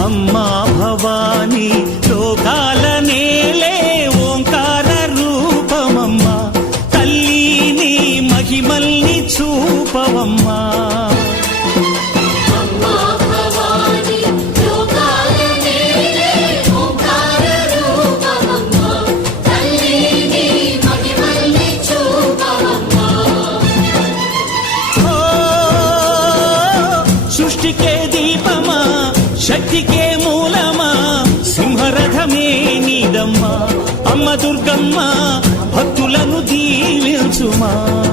అమ్మా భవానీ లోకాల నేలే ఓంకార రూపమమ్మా తల్లి నీ మహిమల్ని చూపవమ్మా సృష్టికే దీపమా శక్తికే మూలమా సింహరథమే నీదమ్మా అమ్మ దుర్గమ్మ భక్తులను దీవించుమా